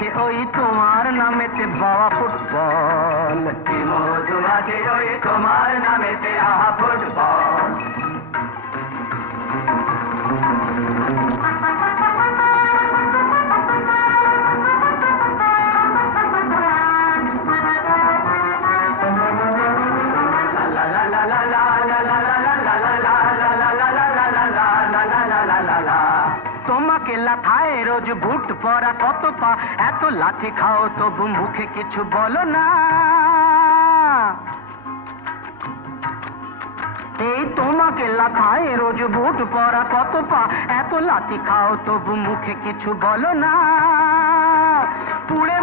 আছে ওই তোমার নামেতে বাবা ফুটবল, কি মধু আছে ওই তোমার নামেতে আহা ফুটবল। তোমাকে লাথায় রোজ বুট পরা কত পা, এত লাথি খাও তবু মুখে কিছু বলো না। এই তোমাকে লাথায় রোজ বুট পরা কত পা, এত লাথি খাও তবু মুখে কিছু বলো না। পুড়ে